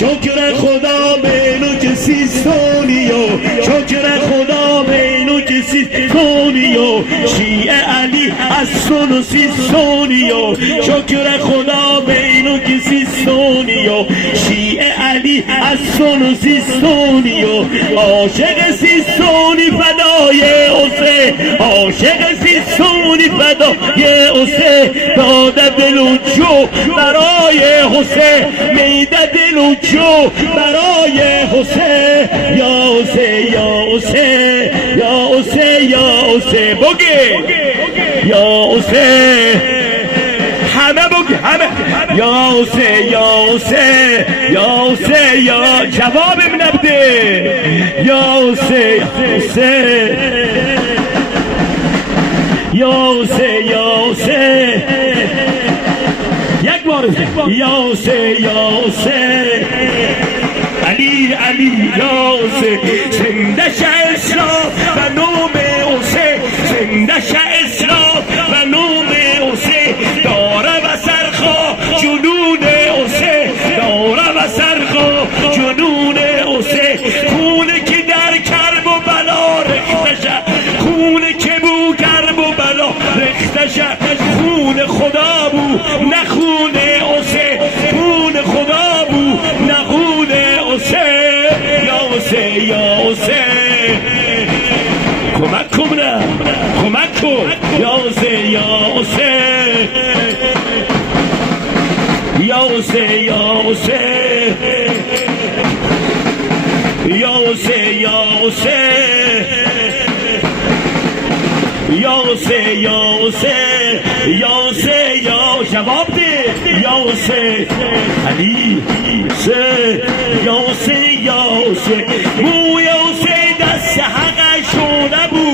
شکر خدا بینو که سیستانیو، شکر خدا بینو که سیستانیو، شیعه علی حسن و سیستانیو، شکر خدا بینو که سیستانیو، شیعه علی حسن و سیستانیو، عاشق سیستانی فدای حسین، عاشق سیستانی فدای حسین، داده دل و جو برای حسین، میده دل و جو برای حسین، یا حسین یا حسین یا حسین یا حسین، بگی یا حسین، همه بگی همه، یا حسین یا حسین یا حسین، یا جوابم نبده، یا حسین حسین یا حسین یا حسین، یک بار یا حسین یا حسین، علی علی یا حسین، زنده شه اسلام و نام حسین، زنده شه اسلام و نام حسین، داره و سرخا جنون حسین، داره و سرخا جنون حسین، خونه که در کرب و بلا رخته شه، خونه که بو کرب و بلا رخته شه، خون خدا بو نه خون حسین، خون خدا بو نه خون حسین، یا حسین یا حسین، کمک کن نه کمک کن، یا حسین یا حسین یا حسین یا حسین یا حسین یا حسین یا حسین یا حسین یا حسین، یا جواب ده، یا حسین علی حسین، یا حسین یا حسین، موی حسین دست حق شونه بو،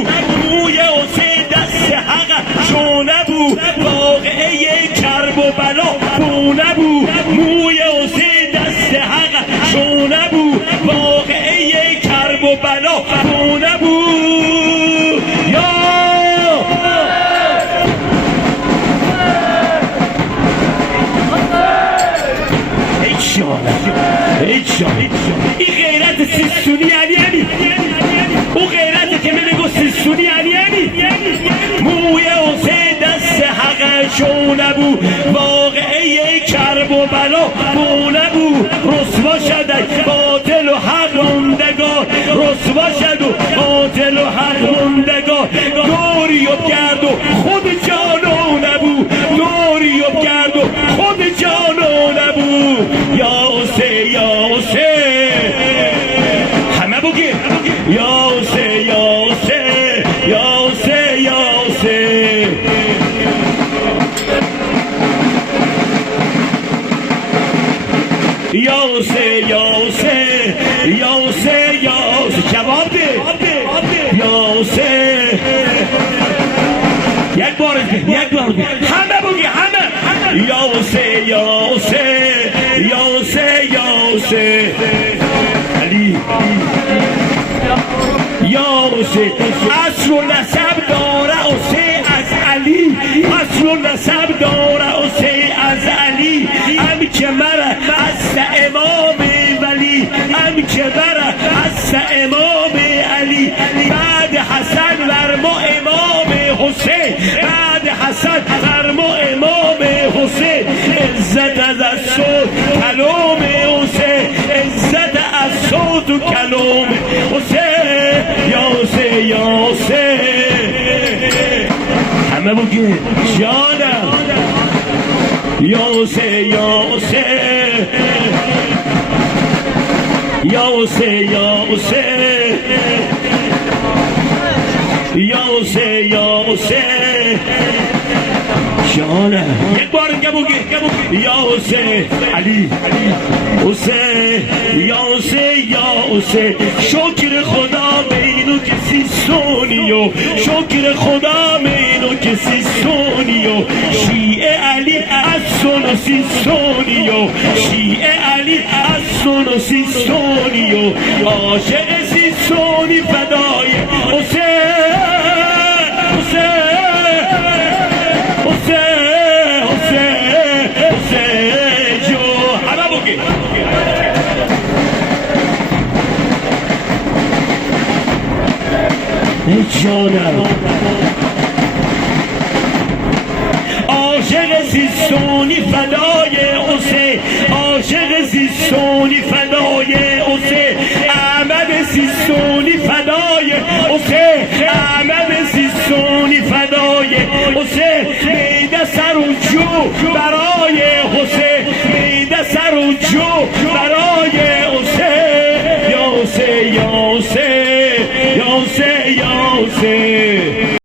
موی حسین دست حق شونه بو، واقعه کرب و بلا بونه بو، موی حسین دست حق شونه بو، واقعه کرب و بلا بونه بو، این غیرت سیستونی علی، او غیرت که میگو سیستونی علی، موی حسین دست حق شونه بو، واقعه کرب و بلا بونه بو، رسوا شد باطل و حق موندگار، رسوا شد و باطل و حق موندگار، دوریوب کرد و خود جانو نبو، دوریوب کرد و خود جانو نبو، یا حسین یا حسین، همه بگی یا حسین یا حسین یا حسین یا حسین، یا حسین یا حسین یا حسین یا حسین، جواب ده یا حسین، یک بار همه بگی همه، یا حسین یا حسین یا حسین یا حسین، علی یا حسین، اصل و نسب داره حسین از علی، اصل و نسب داره حسین از علی، ام که مره از امام ولی، ام که مره از امام علی، بعد حسن ورما امام حسین، بعد حسن ورما امام حسین، عزت از صوت کلام حسین، عزت از صوت و کلام حسین، یا حسین یا حسین، همه بگی جانم، یا حسین یا حسین یا حسین یا حسین یا حسین یا حسین، جانم، یک بار دیگه بگی یا حسین علی حسین یا حسین یا حسین، شکر خدا بینو که سیستانیو، شکر خدا بینو که سیستانیو، شیعه علی حسن و سیستانیو، شیعه علی حسن و سیستانیو، عاشق سیستانی فدای حسین حسین حسین حسین حسین جو، همه بگی جانم عاشق زیستونی فدای حسین، عاشق زیستونی فدای حسین، احمد زیستونی فدای حسین، احمد زیستونی فدای حسین، میده سر و جو برای حسین، میده سر و جو برای حسین. یا حسین یا حسین یا حسین یا حسین.